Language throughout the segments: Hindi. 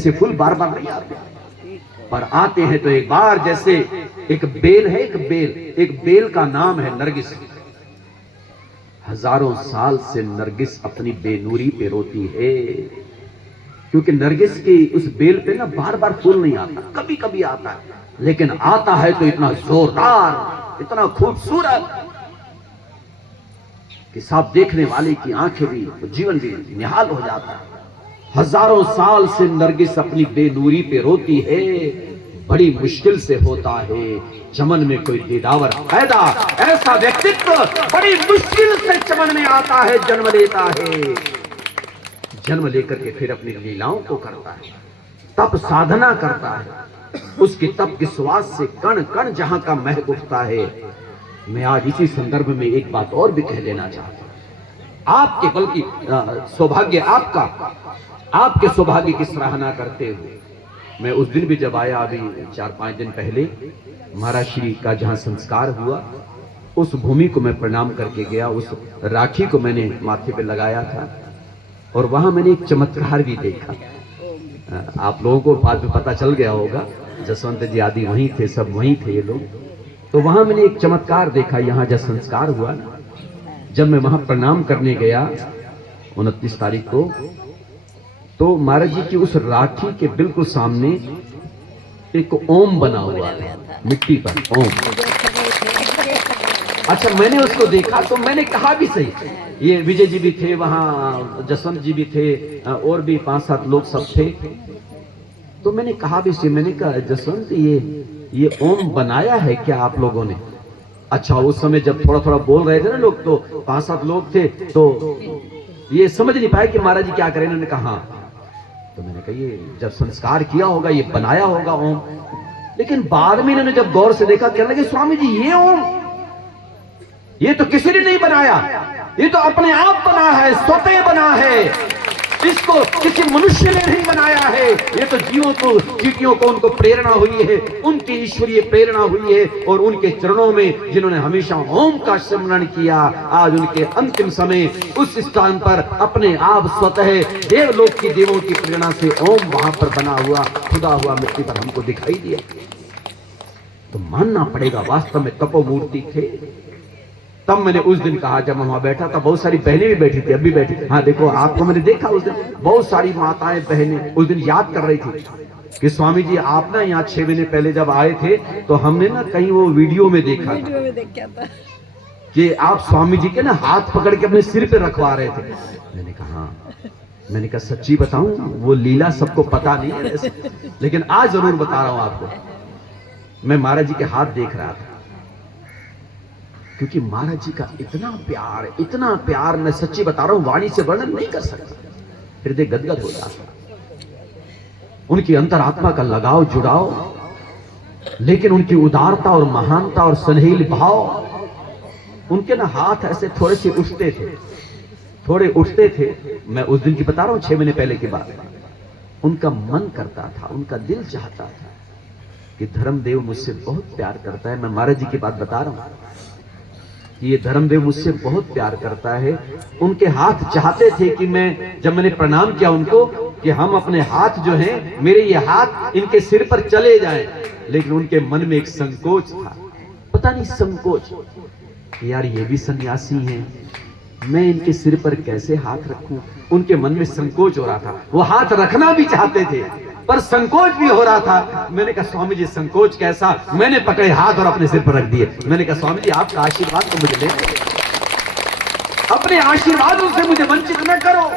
ऐसे फूल बार बार नहीं आते, पर आते हैं तो एक बार। जैसे एक बेल है, एक बेल का नाम है नरगिस। हजारों साल से नरगिस अपनी बेनूरी पे रोती है, क्योंकि नरगिस की उस बेल पे ना बार बार फूल नहीं आता, कभी कभी आता है, लेकिन आता है तो इतना जोरदार, इतना खूबसूरत कि साफ देखने वाले की आंखें भी, जीवन भी निहाल हो जाता है। हजारों साल से नरगिस अपनी बेनूरी पे रोती है, बड़ी मुश्किल से होता है चमन में कोई दीदावर पैदा। ऐसा व्यक्तित्व बड़ी मुश्किल से चमन में आता है, जन्म लेता है। जन्म लेकर के फिर अपनी लीलाओं को करता है, तप साधना करता है। उसकी तप के श्वास से कण कण जहां का महक उठता है। मैं आज इसी संदर्भ में एक बात और भी कह देना चाहता हूं। आपके बल्कि सौभाग्य आपका, आपके सौभाग्य की सराहना करते हुए मैं उस दिन भी जब आया, अभी 4-5 दिन पहले महाराज श्री का जहां संस्कार हुआ, उस भूमि को मैं प्रणाम करके गया। उस राखी को मैंने माथे पे लगाया था और वहां मैंने एक चमत्कार भी देखा। आप लोगों को बाद में पता चल गया होगा, जसवंत जी आदि वहीं थे, सब वहीं थे ये लोग। तो वहां मैंने एक चमत्कार देखा। यहाँ जब संस्कार हुआ, जब मैं वहां प्रणाम करने गया 29 तारीख को, तो महाराज जी की उस राखी के बिल्कुल सामने एक ओम बना हुआ था, मिट्टी पर ओम। अच्छा, मैंने उसको देखा तो मैंने कहा भी सही, ये विजय जी भी थे वहां, जसवंत जी भी थे, और भी 5-7 लोग सब थे। तो मैंने कहा भी सही, मैंने कहा जसवंत ये ओम बनाया है क्या आप लोगों ने? अच्छा, उस समय जब थोड़ा थोड़ा बोल रहे थे ना लोग, तो 5-7 लोग थे, तो ये समझ नहीं पाए कि महाराज जी क्या करें। इन्होंने कहा, तो मैंने कहा ये जब संस्कार किया होगा, ये बनाया होगा ओम। लेकिन बाद में इन्होंने जब गौर से देखा, कहने लगे स्वामी जी ये ओम, ये तो किसी ने नहीं बनाया, ये तो अपने आप बना है, स्वतः बना है। इसको किसी मनुष्य ने नहीं बनाया है, ये तो जीवों को, चींटियों को उनको प्रेरणा हुई है, उनकी ईश्वरीय प्रेरणा हुई है। और उनके चरणों में जिन्होंने हमेशा ओम का स्मरण किया, आज उनके अंतिम समय उस स्थान पर अपने आप स्वतः देवलोक की देवों की प्रेरणा से ओम वहां पर बना हुआ, खुदा हुआ मिट्टी पर हमको दिखाई दिया। तो मानना पड़ेगा वास्तव में तपोमूर्ति थे। तब मैंने उस दिन कहा, जब मैं वहां बैठा था, बहुत सारी बहनें भी बैठी थी, अभी बैठी। हाँ देखो, आपको मैंने देखा उस दिन, बहुत सारी माताएं बहनें उस दिन याद कर रही थी कि स्वामी जी आप ना यहाँ 6 महीने पहले जब आए थे, तो हमने ना कहीं वो वीडियो में देखा था कि आप स्वामी जी के ना हाथ पकड़ के अपने सिर पे रखवा रहे थे। मैंने कहा हाँ, मैंने कहा सच्ची बताऊं, वो लीला सबको पता नहीं है वैसे, लेकिन आज जरूर बता रहा हूं आपको। मैं महाराज जी के हाथ देख रहा था, क्योंकि महाराज जी का इतना प्यार, मैं सच्ची बता रहा हूं, वाणी से वर्णन नहीं कर सकता। हृदय गदगद हो जाता, उनकी अंतरात्मा का लगाव, जुड़ाव, लेकिन उनकी उदारता और महानता और स्नेहिल भाव। उनके ना हाथ ऐसे थोड़े से उठते थे, मैं उस दिन की बता रहा हूं, 6 महीने पहले की बात। उनका मन करता था, उनका दिल चाहता था कि धर्मदेव मुझसे बहुत प्यार करता है। मैं महाराज जी की बात बता रहा हूं, ये धर्मदेव मुझसे बहुत प्यार करता है। उनके हाथ चाहते थे कि जब मैंने प्रणाम किया उनको, कि हम अपने हाथ जो हैं, मेरे ये हाथ इनके सिर पर चले जाएं, लेकिन उनके मन में एक संकोच था, पता नहीं संकोच, यार ये भी सन्यासी हैं, मैं इनके सिर पर कैसे हाथ रखूं। उनके मन में संकोच हो रहा था। वो हाथ रखना भी चाहते थे, पर संकोच भी हो रहा था। मैंने कहा स्वामी जी संकोच कैसा? मैंने पकड़े हाथ और अपने सिर पर रख दिए। मैंने कहा स्वामी जी आपका आशीर्वाद तो मुझे लेने दो, अपने आशीर्वादों से मुझे वंचित न करो।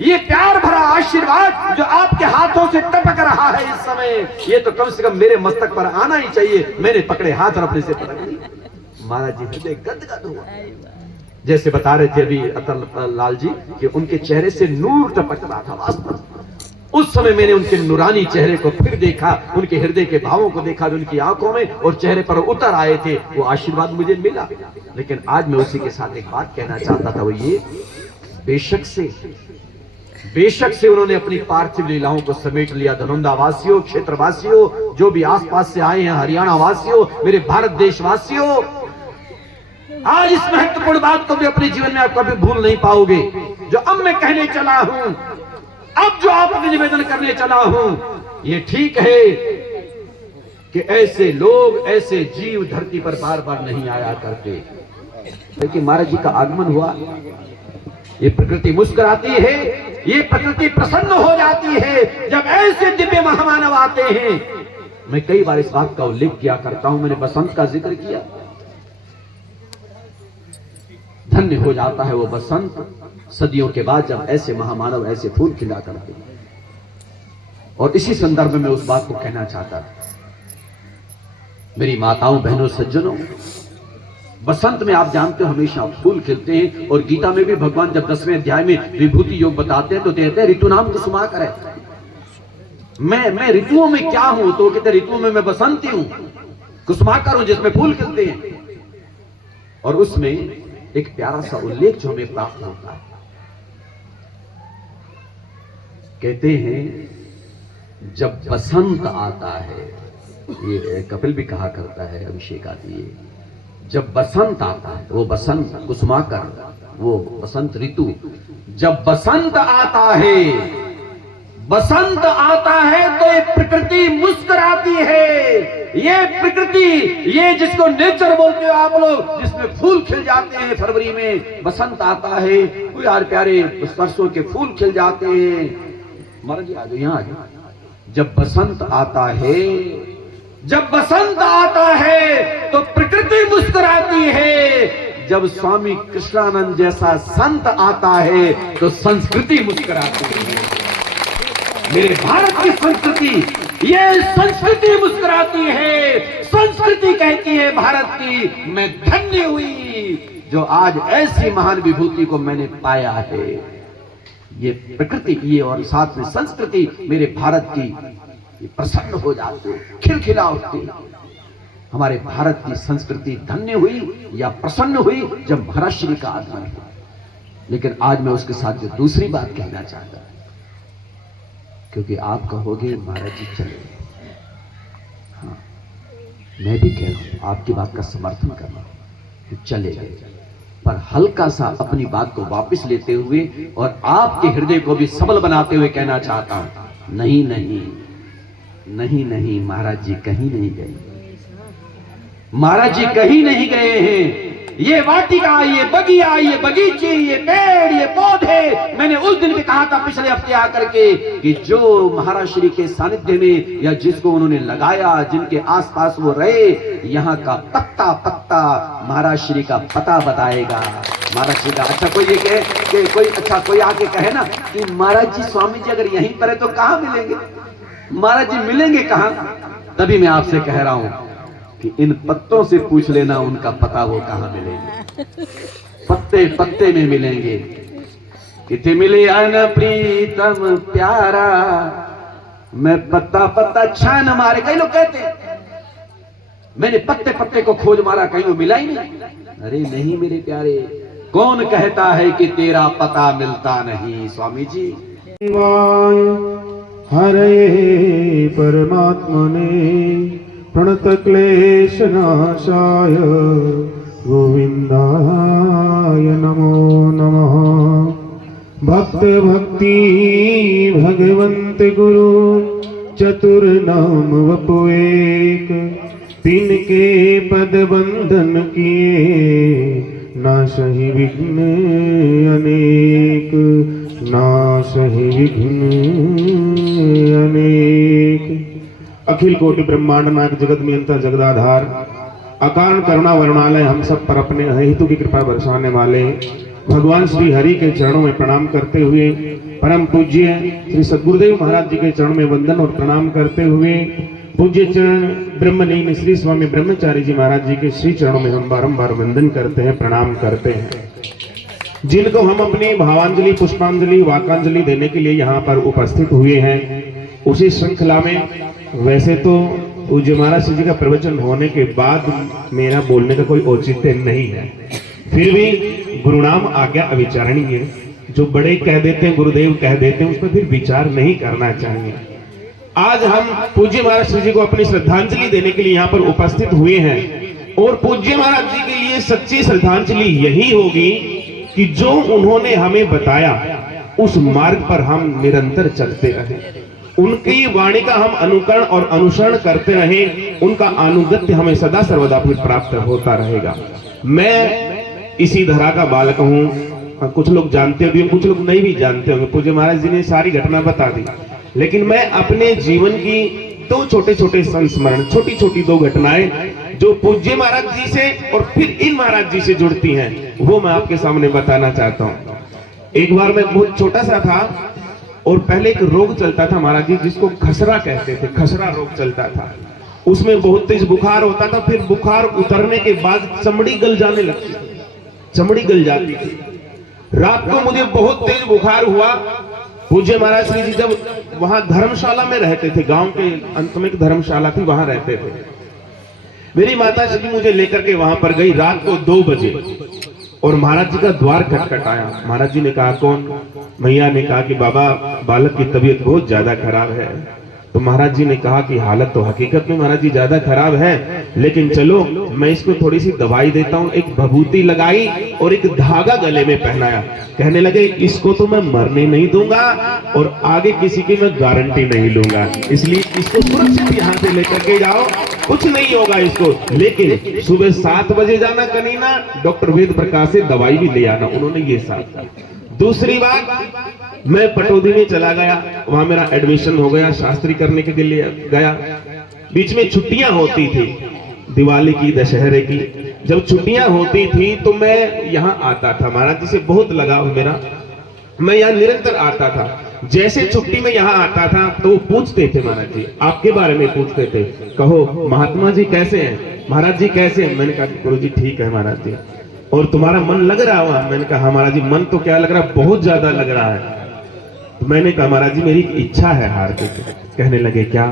ये प्यार भरा आशीर्वाद जो आपके हाथों से टपक रहा है इस समय, ये तो कम से कम मेरे मस्तक पर आना ही चाहिए। मैंने पकड़े हाथ और अपने सिर पर रख दिए। महाराज जी हृदय गदगद हुआ। जैसे बता रहे थे अभी अतल लाल जी कि उनके चेहरे से नूर टपक रहा था। वास्तव उस समय मैंने उनके नूरानी चेहरे को फिर देखा, उनके हृदय के भावों को देखा जो उनकी आंखों में और चेहरे पर उतर आए थे। वो आशीर्वाद मुझे मिला। लेकिन आज मैं उसी के साथ एक बात कहना चाहता था, वो ये, बेशक से उन्होंने अपनी पार्थिव लीलाओं को समेट लिया। धनुंदा वासियों, क्षेत्रवासियों, जो भी आसपास से आए हैं, हरियाणा वासियों, मेरे भारत देशवासियों, आज इस महत्वपूर्ण बात को भी अपने जीवन में आप कभी भूल नहीं पाओगे जो अब मैं कहने चला हूं। अब जो आपसे निवेदन करने चला हूं, ये ठीक है कि ऐसे लोग, ऐसे जीव धरती पर बार बार नहीं आया करते, लेकिन महाराज जी का आगमन हुआ। ये प्रकृति मुस्कुराती है, ये प्रकृति प्रसन्न हो जाती है जब ऐसे दिव्य महामानव आते हैं। मैं कई बार इस बात का उल्लेख किया करता हूं, मैंने बसंत का जिक्र किया। धन्य हो जाता है वो बसंत सदियों के बाद जब ऐसे महामानव ऐसे फूल खिला करते हैं। और इसी संदर्भ में मैं उस बात को कहना चाहता था, मेरी माताओं, बहनों, सज्जनों, बसंत में आप जानते हो हमेशा फूल खिलते हैं। और गीता में भी भगवान जब 10वें अध्याय में विभूति योग बताते हैं तो कहते हैं ऋतु नाम कुसुमाकर है। मैं ऋतुओं में क्या हूं? तो कहते ऋतुओं में मैं बसंती हूं, कुसुमाकर हूं, जिसमें फूल खिलते हैं। और उसमें एक प्यारा सा उल्लेख जो हमें प्राप्त होता है, कहते हैं जब बसंत आता है, ये कपिल भी कहा करता है, अभिषेक आदि, जब बसंत आता है, वो बसंत कुसुमाकर, वो बसंत ऋतु, जब बसंत आता है, बसंत आता है तो ये प्रकृति मुस्कुराती है। ये प्रकृति, ये जिसको नेचर बोलते हो आप लोग, जिसमें फूल खिल जाते हैं फरवरी में, बसंत आता है, वो यार प्यारे सरसों के फूल खिल जाते हैं। महाराज जी आ जाओ, यहां आ जाओ। जब बसंत आता है, जब बसंत आता है तो प्रकृति मुस्कुराती है। जब स्वामी कृष्णानंद जैसा संत आता है तो संस्कृति मुस्कुराती है। मेरे भारत की संस्कृति, ये संस्कृति मुस्कुराती है। संस्कृति कहती है भारत की, मैं धन्य हुई जो आज ऐसी महान विभूति को मैंने पाया है। ये प्रकृति, ये और साथ में संस्कृति मेरे भारत की प्रसन्न हो जाती, खिलखिला उठती। हमारे भारत की संस्कृति धन्य हुई या प्रसन्न हुई जब महाराज श्री का आगमन हुआ। लेकिन आज मैं उसके साथ जो दूसरी बात कहना चाहता हूं, क्योंकि आप कहोगे महाराज जी चले, हाँ मैं भी कह रहा हूं, आपकी बात का समर्थन कर रहा हूं कि चले गए, पर हल्का सा अपनी बात को वापस लेते हुए और आपके हृदय को भी सबल बनाते हुए कहना चाहता हूं, नहीं नहीं नहीं नहीं, महाराज जी कहीं नहीं गए, महाराज जी कहीं नहीं गए हैं। ये वाटिका, ये बगिया, ये बगीचे, ये पेड़, ये पौधे, मैंने उस दिन भी कहा था पिछले हफ्ते आकर के कि जो महाराज श्री के सानिध्य में या जिसको उन्होंने लगाया, जिनके आसपास वो रहे, यहाँ का पत्ता पत्ता महाराज श्री का पता बताएगा। महाराज श्री का अच्छा कोई ये कहे कि कोई अच्छा कोई आके कहे ना कि महाराज जी, स्वामी जी अगर यहीं पर है तो कहाँ मिलेंगे? महाराज जी मिलेंगे कहाँ? तभी मैं आपसे कह रहा हूं कि इन पत्तों से पूछ लेना उनका पता, वो कहां मिलेंगे। पत्ते पत्ते में मिलेंगे। किथे मिले अन प्रीतम प्यारा, मैं पत्ता पत्ता छान मारे। कई लोग कहते हैं मैंने पत्ते पत्ते को खोज मारा, कहीं वो मिला ही नहीं। अरे नहीं मेरे प्यारे, कौन कहता है कि तेरा पता मिलता नहीं? स्वामी जी हरे परमात्मने प्रणत क्लेश नाशाय गोविंदाय नमो नमः। भक्त भक्ति भगवंत गुरु चतुर्नाम वपुएक, तिनके पद बंधन किए नाशहि विघ्न अनेक, नाशहि विघ्न अनेक। अखिल कोटि ब्रह्मांड नायक जगत नियंता जगदाधार, अकारण करुणा वर्णालय हम सब पर अपने हेतु की कृपा बरसाने वाले भगवान श्री हरि के चरणों में प्रणाम करते हुए, परम पूज्य श्री सद्गुरुदेव महाराज जी के चरणों में वंदन और प्रणाम करते हुए, पूज्य चरण ब्रह्मलीन श्री स्वामी ब्रह्मचारी जी महाराज जी के श्री चरणों में हम बारंबार वंदन करते हैं, प्रणाम करते हैं, जिनको हम अपनी भावांजलि, पुष्पांजलि, वाकांजलि देने के लिए यहाँ पर उपस्थित हुए हैं। उसी श्रृंखला में वैसे तो पूज्य महाराज जी का प्रवचन होने के बाद मेरा बोलने का कोई औचित्य नहीं है, फिर भी गुरुनाम आज्ञा अविचारणीय है। जो बड़े कह देते हैं, गुरुदेव कह देते हैं, उस पर फिर विचार नहीं करना चाहिए। आज हम पूज्य महाराज जी को अपनी श्रद्धांजलि देने के लिए यहाँ पर उपस्थित हुए हैं और पूज्य महाराज जी के लिए सच्ची श्रद्धांजलि यही होगी कि जो उन्होंने हमें बताया उस मार्ग पर हम निरंतर चलते रहें, उनकी वाणी का हम अनुकरण और अनुसरण करते रहें, उनका अनुगत्य हमें सदा सर्वदा प्राप्त होता रहेगा। मैं इसी धरा का बालक हूँ। कुछ लोग जानते भी, कुछ लोग नहीं भी जानते होंगे। पूज्य महाराज जी ने सारी घटना बता दी, लेकिन मैं अपने जीवन की दो छोटे छोटे संस्मरण, छोटी छोटी दो घटनाएं जो पूज्य महाराज जी से और फिर इन महाराज जी से जुड़ती हैं, वो मैं आपके सामने बताना चाहता हूँ। एक बार मैं बहुत छोटा सा था और पहले एक रोग चलता था महाराज जी, जिसको खसरा कहते थे। खसरा रोग चलता था, उसमें बहुत तेज बुखार होता था, फिर बुखार उतरने के बाद चमड़ी गल जाने लगती थी, चमड़ी गल जाती थी। रात को मुझे बहुत तेज बुखार हुआ। पूज्य महाराज श्री जी जब वहां धर्मशाला में रहते थे, गांव के अंत में एक धर्मशाला थी, वहां रहते थे। मेरी माता जी मुझे लेकर के वहां पर गई रात को 2 बजे, और महाराज जी का द्वार खटखटाया। महाराज जी ने कहा कौन? मैया ने कहा कि बाबा, बालक की तबीयत बहुत ज्यादा खराब है। तो महाराज जी ने कहा कि हालत तो हकीकत में महाराज जी ज्यादा खराब है, लेकिन चलो मैं इसको थोड़ी सी दवाई देता हूँ। एक भभूति लगाई और एक धागा गले में पहनाया। कहने लगे इसको तो मैं मरने नहीं दूंगा और आगे किसी की मैं गारंटी नहीं लूंगा, इसलिए इसको सुरक्षित यहाँ से लेकर के जाओ, कुछ नहीं होगा इसको। लेकिन सुबह 7 बजे जाना कनीना, डॉक्टर वेद प्रकाश से दवाई भी ले आना। उन्होंने ये साथ कहा। दूसरी बात, मैं पटौदी में चला गया, वहां मेरा एडमिशन हो गया, शास्त्री करने के लिए गया। बीच में छुट्टियां होती थी, दिवाली की, दशहरे की। जब छुट्टियां होती थी तो मैं यहाँ आता था। महाराज जी से बहुत लगाव मेरा, मैं यहाँ निरंतर आता था। जैसे छुट्टी में यहाँ आता था तो वो पूछते थे महाराज जी, आपके बारे में पूछते थे, कहो महात्मा जी कैसे हैं, महाराज जी कैसे हैं? मैंने कहा गुरु जी ठीक है महाराज जी। और तुम्हारा मन लग रहा हुआ? मैंने कहा महाराज जी मन तो क्या लग रहा, बहुत ज्यादा लग रहा है। तो मैंने कहा महाराज जी मेरी इच्छा है हार के। कहने लगे क्या?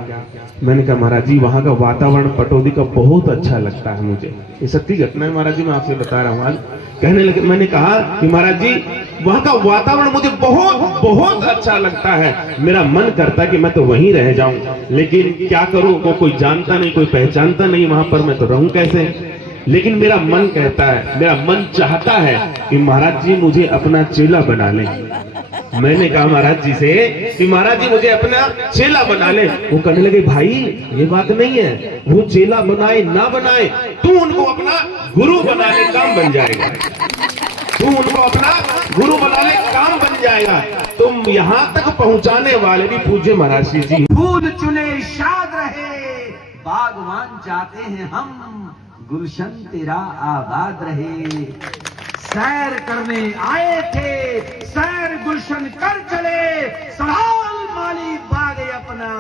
मैंने कहा महाराज जी वहां का वातावरण पटौदी का बहुत अच्छा लगता है मुझे। ये सच्ची घटना है महाराज जी, मैं आपसे बता रहा हूँ आज। कहने लगे, मैंने कहा कि महाराज जी वहां का वातावरण मुझे बहुत बहुत अच्छा लगता है, मेरा मन करता है कि मैं तो वहीं रह जाऊं, लेकिन क्या करूं, वो कोई जानता नहीं, कोई पहचानता नहीं वहां पर, मैं तो रहूं कैसे? लेकिन मेरा मन कहता है, मेरा मन चाहता है कि महाराज जी मुझे अपना चेला बना ले। मैंने कहा महाराज जी से कि महाराज जी मुझे अपना चेला बना ले। वो कहने लगे भाई ये बात नहीं है, वो चेला बनाए ना बनाए, तू उनको अपना गुरु बना ले, काम बन जाएगा। तू उनको अपना गुरु बना ले, काम बन जाएगा। तुम यहाँ तक पहुँचाने वाले भी पूज्य महाराज जी। फूल चुने शाद रहे, बागवान चाहते हैं हम, गुलशन तेरा आबाद रहे। सैर करने आए थे, सैर गुलशन कर चले, संभाल माली बागे अपना,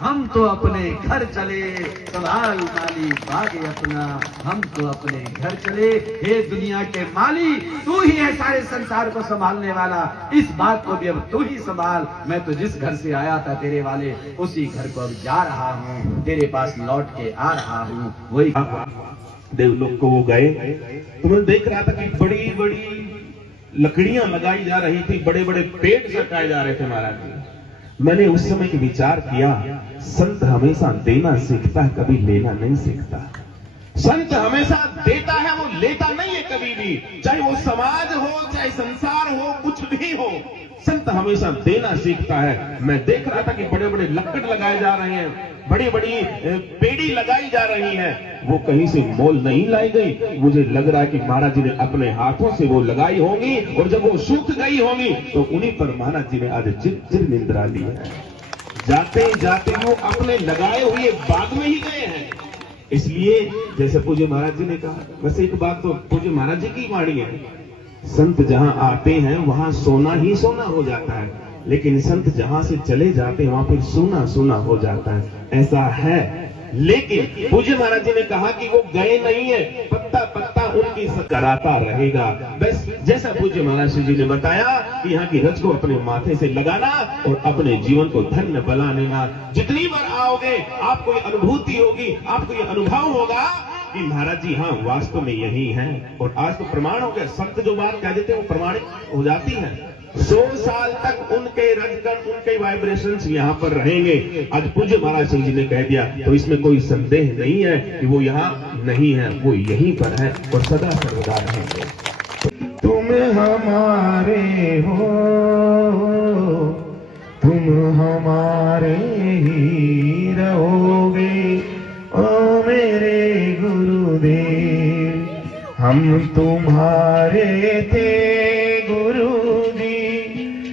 हम तो अपने घर चले। संभाल माली बागे अपना, हम तो अपने घर चले। हे दुनिया के माली, तू ही है सारे संसार को संभालने वाला, इस बात को भी अब तू ही संभाल। मैं तो जिस घर से आया था तेरे वाले, उसी घर को अब जा रहा हूँ, तेरे पास लौट के आ रहा हूँ। वही देवलोक को वो गए तो मैं देख रहा था कि बड़ी बड़ी लकड़ियां लगाई जा रही थी, बड़े बड़े पेड़ सरकाए जा रहे थे महाराज जी। मैंने उस समय के विचार किया, संत हमेशा देना सीखता है, कभी लेना नहीं सीखता। संत हमेशा देता है, वो लेता नहीं है कभी भी, चाहे वो समाज हो, चाहे संसार हो, कुछ भी हो, संत हमेशा देना सीखता है। मैं देख रहा था कि बड़े बड़े लक्कड़ लगाए जा रहे हैं, बड़ी बड़ी पेड़ी लगाई जा रही है, वो कहीं से मोल नहीं लाई गई। मुझे लग रहा है कि महाराज जी ने अपने हाथों से वो लगाई होंगी, और जब वो सूख गई होंगी तो उन्हीं पर महाराज जी ने आज चिर निंद्रा ली है। जाते जाते वो अपने लगाए हुए बाग में ही गए हैं। इसलिए जैसे पूज्य महाराज जी ने कहा, वैसे एक बात तो पूज्य महाराज जी की वाणी है, संत जहां आते हैं वहां सोना ही सोना हो जाता है, लेकिन संत जहां से चले जाते हैं वहां फिर सोना सोना हो जाता है, ऐसा है। लेकिन पूज्य महाराज जी ने कहा कि वो गए नहीं है, पत्ता पत्ता उनकी कराता रहेगा। बस जैसा पूज्य महाराज जी ने बताया कि यहाँ की रज को अपने माथे से लगाना और अपने जीवन को धन्य बनाने का। जितनी बार आओगे आपको ये अनुभूति होगी, आपको ये अनुभव होगा कि महाराज जी हाँ वास्तव में यही है। और आज तो प्रमाण हो गया, संत जो बात कह देते हैं वो प्रमाणित हो जाती है। 100 साल तक उनके रजकण, उनके वाइब्रेशंस यहाँ पर रहेंगे। आज पूज्य महाराज जी ने कह दिया तो इसमें कोई संदेह नहीं है कि वो यहाँ नहीं है, वो यहीं पर है और सदा सर्वदा रहेंगे। तुम हमारे हो हम तुम्हारे थे गुरु जी,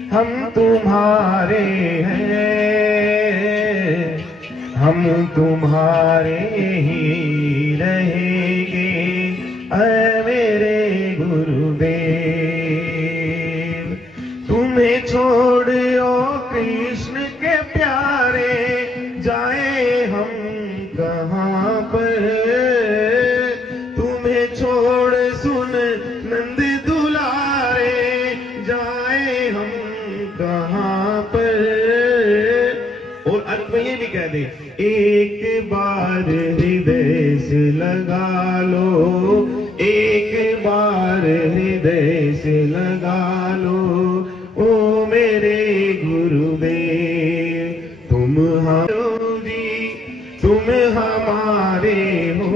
हम तुम्हारे हैं, हम तुम्हारे ही रहेंगे ऐ मेरे गुरुदेव। तुम्हें छोड़ो कृष्ण के प्यारे, जाए हम कहाँ पर, तुम्हें छोड़ सुन नंद दुलारे, जाए हम कहाँ पर। और अंत में ये भी कह दे, एक बार हृदय से लगा लो, एक बार हृदय से लगा लो, ओ मेरे गुरुदेव। तुम हमारे जी, तुम हमारे हो,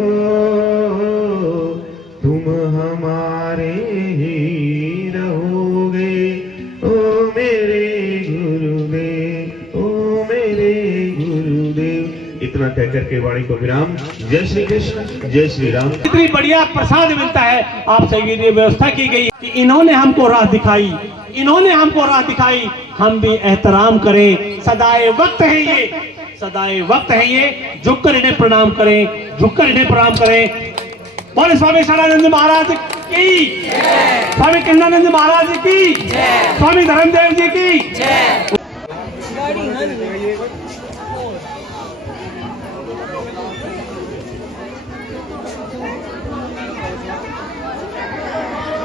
तुम हमारे ही रहोगे, ओ मेरे गुरुदेव, ओ मेरे गुरुदेव। इतना कहकर के वाणी को विराम। जय श्री कृष्ण, जय श्री राम। इतनी बढ़िया प्रसाद मिलता है, आपसे ये व्यवस्था की गई कि इन्होंने हमको राह दिखाई, इन्होंने हमको राह दिखाई, हम भी एहतराम करें। सदाए वक्त है ये, सदाए वक्त है ये, झुककर इन्हें प्रणाम करें, झुककर इन्हें प्रणाम करें। बोले स्वामी शरणानंद महाराज की, स्वामी कृष्णानंद महाराज की, स्वामी धर्मदेव जी की।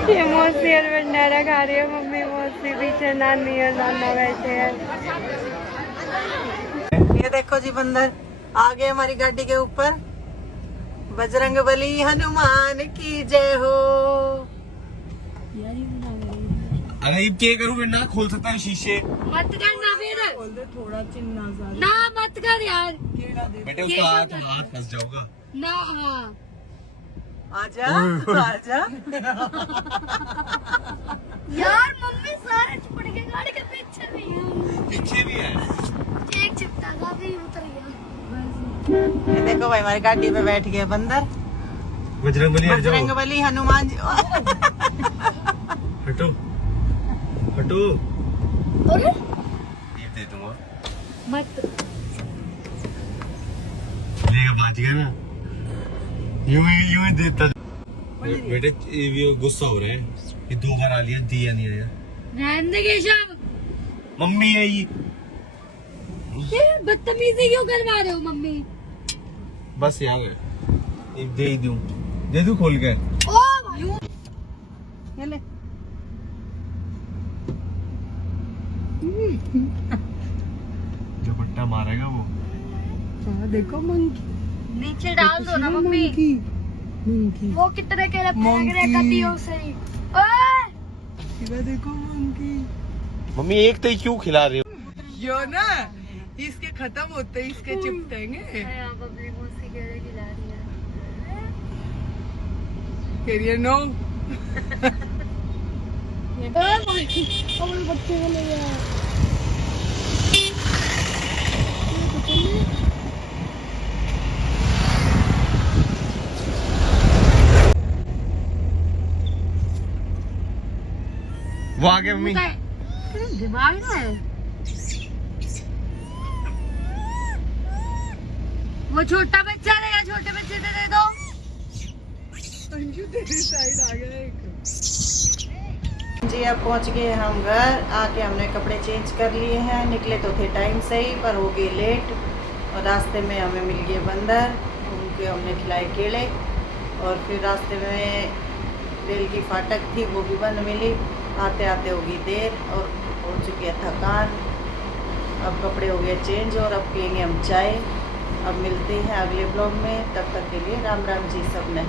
ये मौसी और भंडारा खा रही है मम्मी, मौसी पीछे नानी और नाना बैठे हैं। ये देखो जी बंदर आ गए हमारी गाड़ी के ऊपर। बजरंग बली हनुमान की जय हो। अरे क्या करूँ फिर, ना खोल सकता है शीशे। मत कर ना फिर, थोड़ा चिन्ना सा ना मत कर यार, बेटे उसका हाथ फंस जाऊंगा ना। हाँ आजा आजा। यार मम्मी सारे चिपट के गाड़ी के पीछे भी है, पीछे भी है। एक चिपटा था फिर उतर गया। ये देखो भाई हमारी गाड़ी पे बैठ गए बंदर। बजरंग बली, बजरंग बली हनुमान जी। हटो हटो, अरे ये दे दूंगा। मत लेगा, बाज गया ना, यूं ही देता। बेटे ये गुस्सा हो रहा है, ये 2 बार आ लिया, दिया नहीं आया। रहने दे केशव, मम्मी है ये बदतमीजी क्यों करवा रहे हो मम्मी? बस यार, ये दे दूं खोल के। ओ यूं ये ले। जो पट्टा मारेगा वो। देखो मंकी, नीचे डाल दो ना मम्मी। वो कितने के लग कतियों से ही। ओए देखो मंकी। मम्मी एक तो क्यों खिला रहे हो? यो ना इसके खत्म होते ही इसके चिपटेंगे। बबली मौसी कह रही खिला रही है। फिर ये नो। बच्चे को ले गया। वो आ गया मम्मी। दिमाग है वो, छोटा बच्चा रहेगा, छोटे बच्चे से दे दो। तेरी साइड आ गया एक। जी अब पहुंच गए हम घर। आके हमने कपड़े चेंज कर लिए हैं। निकले तो थे टाइम से ही, पर हो गए लेट। और रास्ते में हमें मिल गए बंदर, उनके हमने खिलाए केले। और फिर रास्ते में रेल की फाटक थी, वो भी बंद मिली। आते आते हो गई देर और हो चुकी है थकान। अब कपड़े हो गए चेंज और अब पियेंगे हम चाय। अब मिलते हैं अगले ब्लॉग में, तब तक के लिए राम राम जी सब ने।